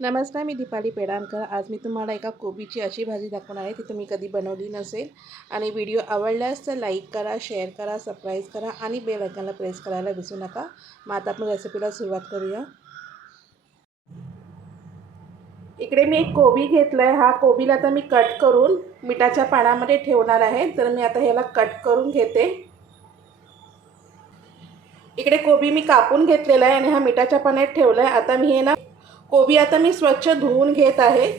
नमस्कार मी दीपाली पेडाणकर आज मी तुम्हाला एका कोबीची अशी भाजी दाखवणार आहे ती तुम्ही कधी बनवली नसेल आणि व्हिडिओ आवडल्यास तर लाईक करा शेअर करा सबस्क्राईब करा आणि बेल आयकॉनला प्रेस करायला विसरू नका मग आता आपण रेसिपीला सुरुवात करूया इकडे मी एक कोबी घेतला आहे हा कोबीला आता मी कट करून मिठाच्या पाण्यामध्ये ठेवणार आहे. तर मी आता ह्याला कट करून घेते. इकडे कोबी मी कापून घेतलेला आहे आणि हा मिठाच्या पाण्यात ठेवला आहे. आता मी हे ना कोबी आता मी स्वच्छ धुवून घेत आहे.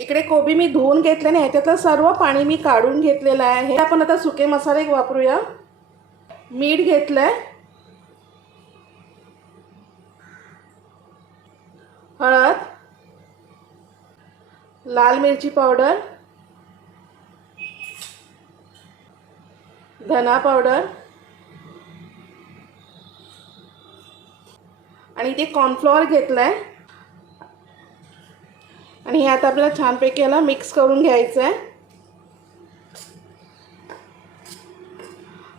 इकडे कोबी मी धुवून घेतल्याने ह्याच्यातलं सर्व पाणी मी काढून घेतलेलं आहे. आपण आता सुके मसाले वापरूया. मीठ घेतलं आहे हळद. लाल मिरची पावडर. धना पावडर. आणि ते कॉर्नफ्लॉवर घेतलं आहे आणि हे आता आपल्याला छानपैकी याला मिक्स करून घ्यायचं आहे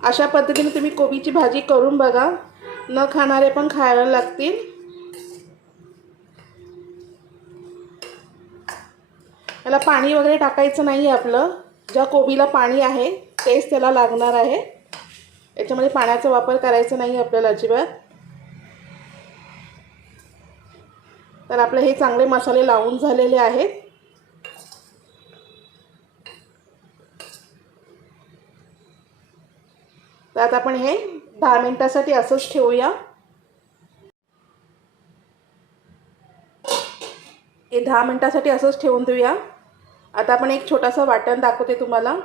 अशा पद्धतीने तुम्ही कोबीची भाजी करून बघा. न खाणारे पण खायला लागतील. याला पाणी वगैरे टाकायचं नाही आहे आपलं. ज्या कोबीला पाणी आहे तेच त्याला लागणार आहे. याच्यामध्ये पाण्याचा वापर करायचा नाही आपल्याला अजिबात. तर आपले हे चांगले मसाले लावून झालेले आहेत. तर आता आपण हे दहा मिनटासाठी असंच ठेवूया. हे दहा मिनटासाठी असंच ठेवून देऊया. आता आपण एक छोटासा वाटण दाखवते तुम्हाला.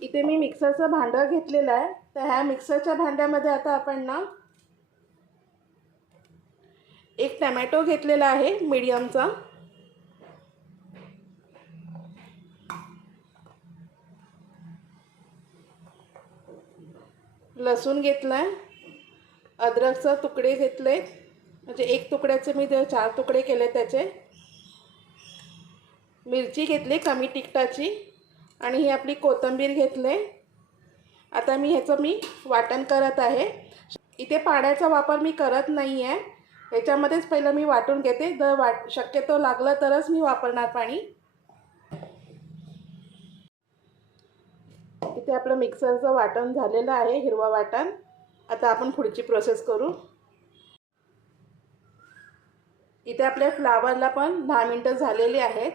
इथे मी मिक्सरचं भांडं घेतलेलं आहे. तर ह्या मिक्सरच्या भांड्यामध्ये आता आपण ना एक टमॅटो घेतलेला आहे मीडियमचा. लसूण घेतला आहे अद्रकचा तुकडे घेतले. म्हणजे एक तुकड्याचे मी चार तुकडे केले त्याचे. मिरची घेतली कमी तिखटाची. आणि ही आपली कोथिंबीर घेतले. आता मी ह्याचं मी वाटण करत आहे. इथे पाण्याचा वापर मी करत नाही आहे याच्यामध्येच पहिलं मी वाटून घेते. जर वाट शक्यतो लागलं तरच मी वापरणार पाणी. इथे आपलं मिक्सरचं वाटण झालेलं आहे हिरवा वाटण. आता आपण पुढची प्रोसेस करू. इथे आपल्या फ्लावरला पण दहा मिनटं झालेली आहेत.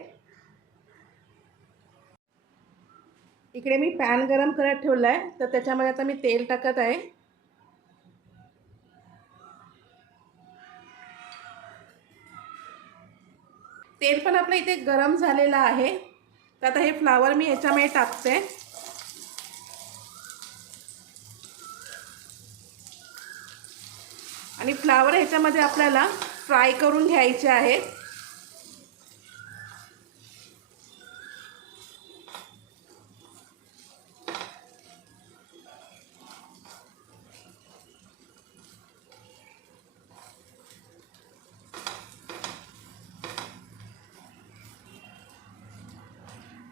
इकडे मी पॅन गरम करत ठेवला आहे तर त्याच्यामध्ये आता मी तेल टाकत आहे. तेल पण आपलं इथे गरम झालेलं आहे. तर आता हे फ्लावर मी ह्याच्यामध्ये टाकते. आणि फ्लावर ह्याच्यामध्ये आपल्याला फ्राय करून घ्यायचे आहेत.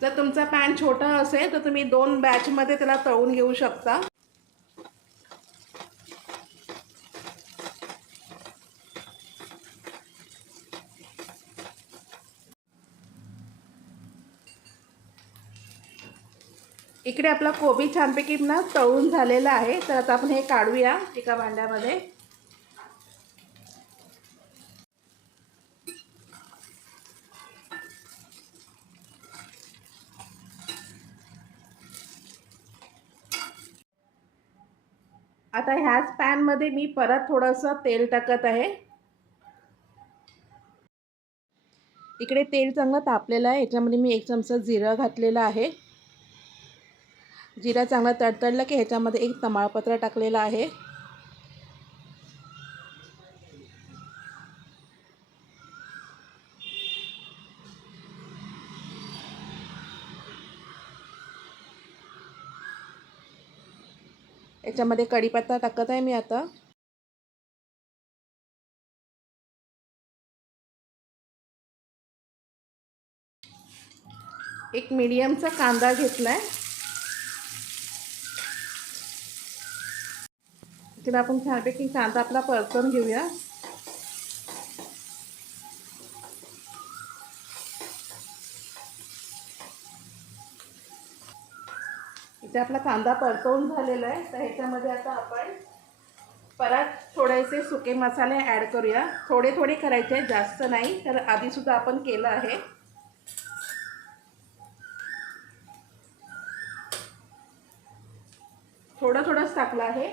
जर तुमचा पॅन छोटा असेल तर तुम्ही दोन बॅचमध्ये त्याला तळून घेऊ शकता. इकडे आपला कोबी छानपैकी ना तळून झालेला आहे. तर आता आपण हे काढूया एका भांड्यामध्ये. आता ह्याच पॅनमध्ये मी परत थोडंसं तेल टाकत आहे. इकडे तेल चांगलं तापलेलं आहे. ह्याच्यामध्ये मी एक चमचा जिरं घातलेलं आहे. जिरा चांगला तडतडला की ह्याच्यामध्ये एक तमाळपत्र टाकलेलं आहे. याच्यामध्ये कढीपत्ता टाकत आहे मी आता. एक मीडियमचा कांदा घेतला आहे तिला आपण छानपैकी कांदा आपला परतून घेऊया. इथे आपला कांदा परतवून झालेला आहे. तर ह्याच्यामध्ये आता आपण परत थोडेसे सुके मसाले ॲड करूया. थोडे थोडे करायचे जास्त नाही तर आधीसुद्धा आपण केलं आहे. थोडं थोडंच टाकलं आहे.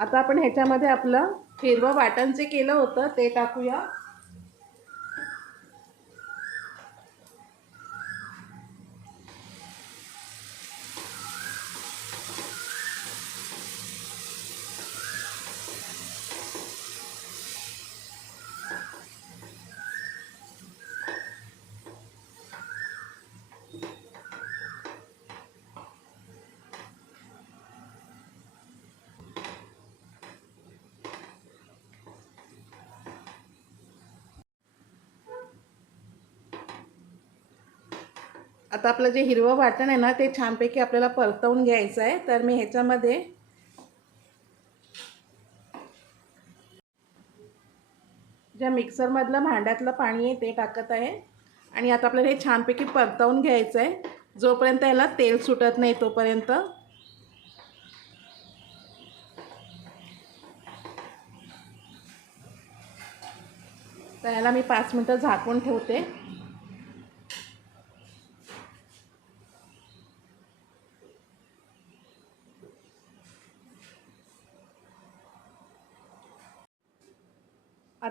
आता आपण ह्याच्यामध्ये आपलं हिरवं वाटण जे केलं होतं ते टाकूया. आता आपलं जे हिरवं वाटण आहे ना ते छानपैकी आपल्याला परतवून घ्यायचं आहे. तर मी ह्याच्यामध्ये ज्या मिक्सरमधलं भांड्यातलं पाणी आहे ते टाकत आहे. आणि आता आपल्याला हे छानपैकी परतवून घ्यायचं आहे. जोपर्यंत याला तेल सुटत नाही तोपर्यंत. तर याला मी पाच मिनटं झाकून ठेवते.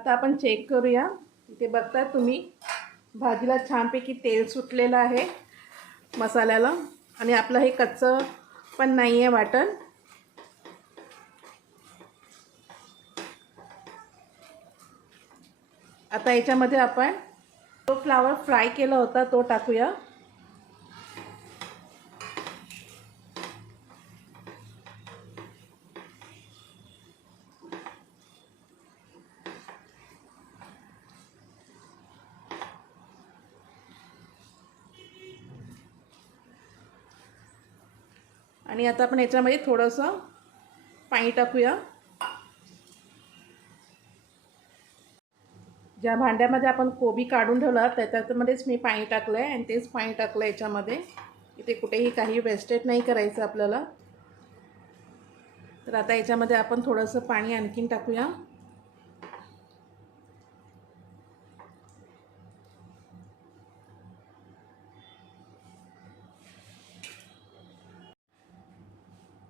आता आपण चेक करूया. इथे बघता तुम्ही भाजीला छानपैकी तेल सुटलेलं आहे मसाल्याला. आणि आपलं हे कच्चं पण नाही आहे वाटण. आता याच्यामध्ये आपण तो फ्लावर फ्राय केला होता तो टाकूया. आणि आता आपण याच्यामध्ये थोडंसं पाणी टाकूया. ज्या भांड्यामध्ये आपण कोबी काढून ठेवला त्याच्यामध्येच मी पाणी टाकलं आहे आणि तेच पाणी टाकलं याच्यामध्ये. इथे कुठेही काही वेस्टेज नाही करायचं आपल्याला. तर आता याच्यामध्ये आपण थोडंसं पाणी आणखीन टाकूया.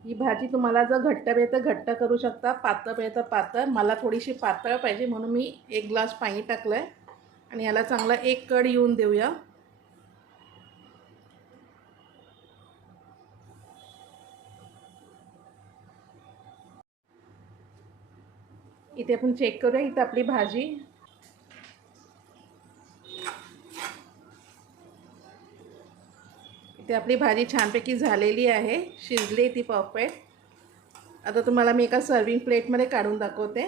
ही भाजी तुम्हाला जर घट्ट पाहिजे तर घट्ट करू शकता पातळ पाहिजे तर पातळ. मला थोडीशी पातळ पाहिजे म्हणून मी एक ग्लास पाणी टाकलं आहे आणि याला चांगला एक कड येऊन देऊया. इथे आपण चेक करूया इथं आपली भाजी इथे आपली भाजी छानपैकी झालेली आहे. शिजली ती परफेक्ट आता तुम्हाला मी एका सर्विंग प्लेटमध्ये काढून दाखवते.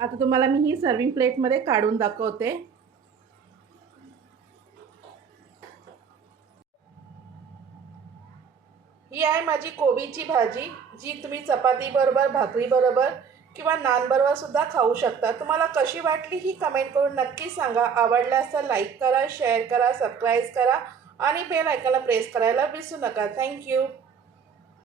आता तुम्हाला मी ही सर्विंग प्लेटमध्ये काढून दाखवते. ही आहे माझी कोबीची भाजी जी तुम्ही चपातीबरोबर भाकरीबरोबर किंवा नानबरोबरसुद्धा सुद्धा खाऊ शकता. तुम्हाला कशी वाटली ही कमेंट करून नक्की सांगा. आवडल्यास तर लाईक करा शेअर करा सबस्क्राईब करा आणि बेल ऐकायला प्रेस करायला विसरू नका. थँक्यू